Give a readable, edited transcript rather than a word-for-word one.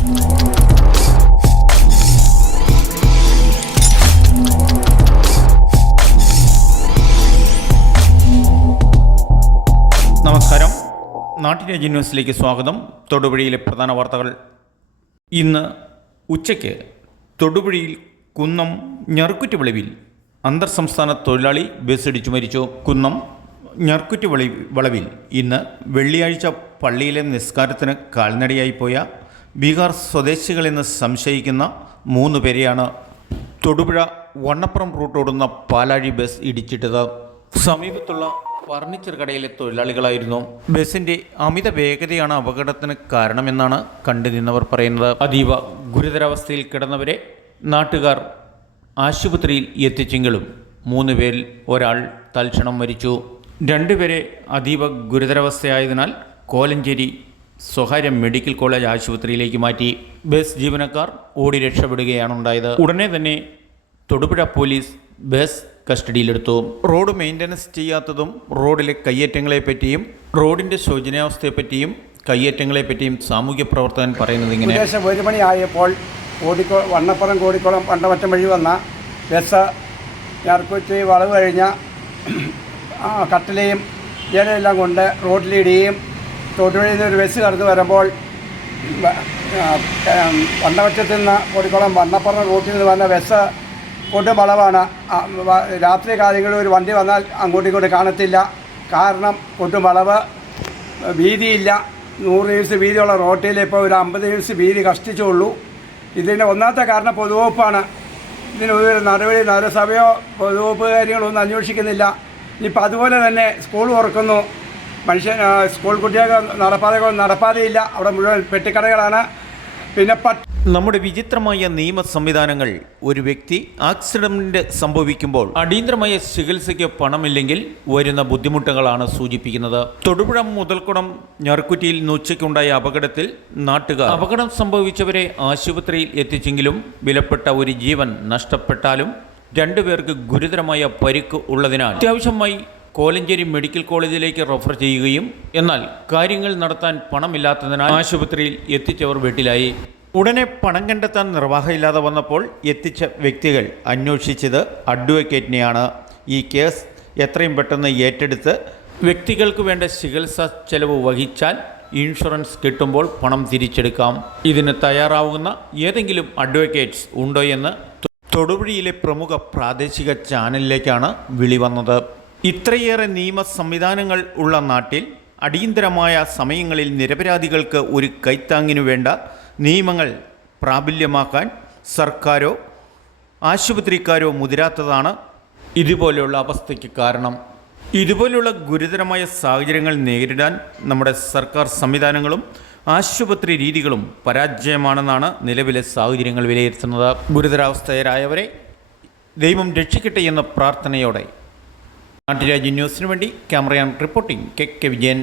നമസ്കാരം, നാട്ടുരാജ്യ ന്യൂസിലേക്ക് സ്വാഗതം. തൊടുപുഴയിലെ പ്രധാന വാർത്തകൾ. ഇന്ന് ഉച്ചയ്ക്ക് തൊടുപുഴയിൽ കുന്നം ഞറുക്കുറ്റി വളവിൽ അന്തർ സംസ്ഥാന തൊഴിലാളി ബസ്സിടിച്ചു മരിച്ചു. കുന്നം ഞറുക്കുറ്റി വളവിൽ ഇന്ന് വെള്ളിയാഴ്ച പള്ളിയിലെ നിസ്കാരത്തിന് കാൽനടയായി പോയ ബീഹാർ സ്വദേശികളെന്ന് സംശയിക്കുന്ന 3 പേരെയാണ് തൊടുപുഴ വണ്ണപ്പുറം റൂട്ടോടുന്ന പാലാഴി ബസ് ഇടിച്ചിട്ടത്. സമീപത്തുള്ള ഫർണിച്ചർ കടയിലെ തൊഴിലാളികളായിരുന്നു. ബസിന്റെ അമിത വേഗതയാണ് അപകടത്തിന് കാരണമെന്നാണ് കണ്ടുനിന്നവർ പറയുന്നത്. അതീവ ഗുരുതരാവസ്ഥയിൽ കിടന്നവരെ നാട്ടുകാർ ആശുപത്രിയിൽ എത്തിച്ചെങ്കിലും 3 പേരിൽ ഒരാൾ തൽക്ഷണം മരിച്ചു. 2 പേരെ അതീവ ഗുരുതരാവസ്ഥയായതിനാൽ കോലഞ്ചേരി സ്വകാര്യ മെഡിക്കൽ കോളേജ് ആശുപത്രിയിലേക്ക് മാറ്റി. ബസ് ജീവനക്കാർ ഓടി രക്ഷപ്പെടുകയാണുണ്ടായത്. ഉടനെ തന്നെ തൊടുപുഴ പോലീസ് ബസ് കസ്റ്റഡിയിലെടുത്തു. റോഡ് മെയിൻ്റനൻസ് ചെയ്യാത്തതും റോഡിലെ കയ്യേറ്റങ്ങളെപ്പറ്റിയും റോഡിൻ്റെ ശോചനീയാവസ്ഥയെപ്പറ്റിയും കയ്യേറ്റങ്ങളെപ്പറ്റിയും സാമൂഹ്യ പ്രവർത്തകൻ പറയുന്നത് ഇങ്ങനെ: ഏകദേശം 1 മണിയായപ്പോൾ വണ്ണപ്പുറം കോടിക്കുളം പണ്ടമറ്റം വഴി വന്ന ബസ് ഞറുക്കുറ്റി വളവ് കഴിഞ്ഞ കട്ടിലയും ജലമെല്ലാം കൊണ്ട് റോഡിലിടുകയും തൊടുപുഴയിൽ നിന്ന് ഒരു ബസ് കടന്നു വരുമ്പോൾ പണ്ടമറ്റത്തിൽ നിന്ന് കോടിക്കുളം വണ്ണപ്പുറം റൂട്ടിൽ നിന്ന് വന്ന ബസ് കൊടും വളവാണ്. രാത്രി കാലങ്ങളിൽ ഒരു വണ്ടി വന്നാൽ അങ്ങോട്ടും ഇങ്ങോട്ടും കാണത്തില്ല. കാരണം കൊടും വളവ്, വീതിയില്ല. 100 യൂസ് വീതിയുള്ള റോട്ടിൽ ഇപ്പോൾ ഒരു 50 യൂസ് വീതി കഷ്ടിച്ചുള്ളൂ. ഇതിൻ്റെ ഒന്നാമത്തെ കാരണം പൊതുവകുപ്പാണ്. ഇതിനൊരു നടപടി നഗരസഭയോ പൊതുവകുപ്പ് കാര്യങ്ങളൊന്നും അന്വേഷിക്കുന്നില്ല. ഇനിയിപ്പോൾ അതുപോലെ തന്നെ സ്കൂൾ തുറക്കുന്നു. സ്കൂൾ കുട്ടികൾക്ക് നടപ്പാതയില്ല. അവിടെ മുഴുവൻ പെട്ടിക്കടകളാണ്. പിന്നെ നമ്മുടെ വിചിത്രമായ നിയമ സംവിധാനങ്ങൾ. ഒരു വ്യക്തി ആക്സിഡന്റ് സംഭവിക്കുമ്പോൾ അടിയന്തരമായ ചികിത്സയ്ക്ക് പണമില്ലെങ്കിൽ വരുന്ന ബുദ്ധിമുട്ടുകളാണ് സൂചിപ്പിക്കുന്നത്. തൊടുപുഴ മുതൽക്കുടം ഞറുക്കുറ്റിയിൽ ഉച്ചയ്ക്കുണ്ടായ അപകടത്തിൽ നാട്ടുകാർ അപകടം സംഭവിച്ചവരെ ആശുപത്രിയിൽ എത്തിച്ചെങ്കിലും വിലപ്പെട്ട ഒരു ജീവൻ നഷ്ടപ്പെട്ടാലും 2 പേർക്ക് ഗുരുതരമായ പരിക്ക് ഉള്ളതിനാൽ അത്യാവശ്യമായി കോലഞ്ചേരി മെഡിക്കൽ കോളേജിലേക്ക് റെഫർ ചെയ്യുകയും എന്നാൽ കാര്യങ്ങൾ നടത്താൻ പണമില്ലാത്തതിനാൽ ആശുപത്രിയിൽ എത്തിച്ചവർ വീട്ടിലായി. ഉടനെ പണം കണ്ടെത്താൻ നിർവാഹമില്ലാതെ വന്നപ്പോൾ എത്തിച്ച വ്യക്തികൾ അന്വേഷിച്ചത് അഡ്വക്കേറ്റിനെയാണ്. ഈ കേസ് എത്രയും പെട്ടെന്ന് ഏറ്റെടുത്ത് വ്യക്തികൾക്ക് വേണ്ട ചികിത്സാ ചെലവ് വഹിച്ചാൽ ഇൻഷുറൻസ് കിട്ടുമ്പോൾ പണം തിരിച്ചെടുക്കാം. ഇതിന് തയ്യാറാവുന്ന ഏതെങ്കിലും അഡ്വക്കേറ്റ്സ് ഉണ്ടോ എന്ന് തൊടുപുഴയിലെ പ്രമുഖ പ്രാദേശിക ചാനലിലേക്കാണ് വിളി വന്നത്. ഇത്രയേറെ നിയമ സംവിധാനങ്ങൾ ഉള്ള നാട്ടിൽ അടിയന്തരമായ സമയങ്ങളിൽ നിരപരാധികൾക്ക് ഒരു കൈത്താങ്ങിനു വേണ്ട നിയമങ്ങൾ പ്രാബല്യമാക്കാൻ സർക്കാരോ ആശുപത്രിക്കാരോ മുതിരാത്തതാണ് ഇതുപോലെയുള്ള അവസ്ഥയ്ക്ക് കാരണം. ഇതുപോലെയുള്ള ഗുരുതരമായ സാഹചര്യങ്ങൾ നേരിടാൻ നമ്മുടെ സർക്കാർ സംവിധാനങ്ങളും ആശുപത്രി രീതികളും പരാജയമാണെന്നാണ് നിലവിലെ സാഹചര്യങ്ങൾ വിലയിരുത്തുന്നത്. ഗുരുതരാവസ്ഥയിലായവരെ ദൈവം രക്ഷിക്കട്ടെ എന്ന പ്രാർത്ഥനയോടെ നാട്ടുരാജ്യ ന്യൂസിനു വേണ്ടി ക്യാമറയാൻ റിപ്പോർട്ടിംഗ് കെ വിജയൻ.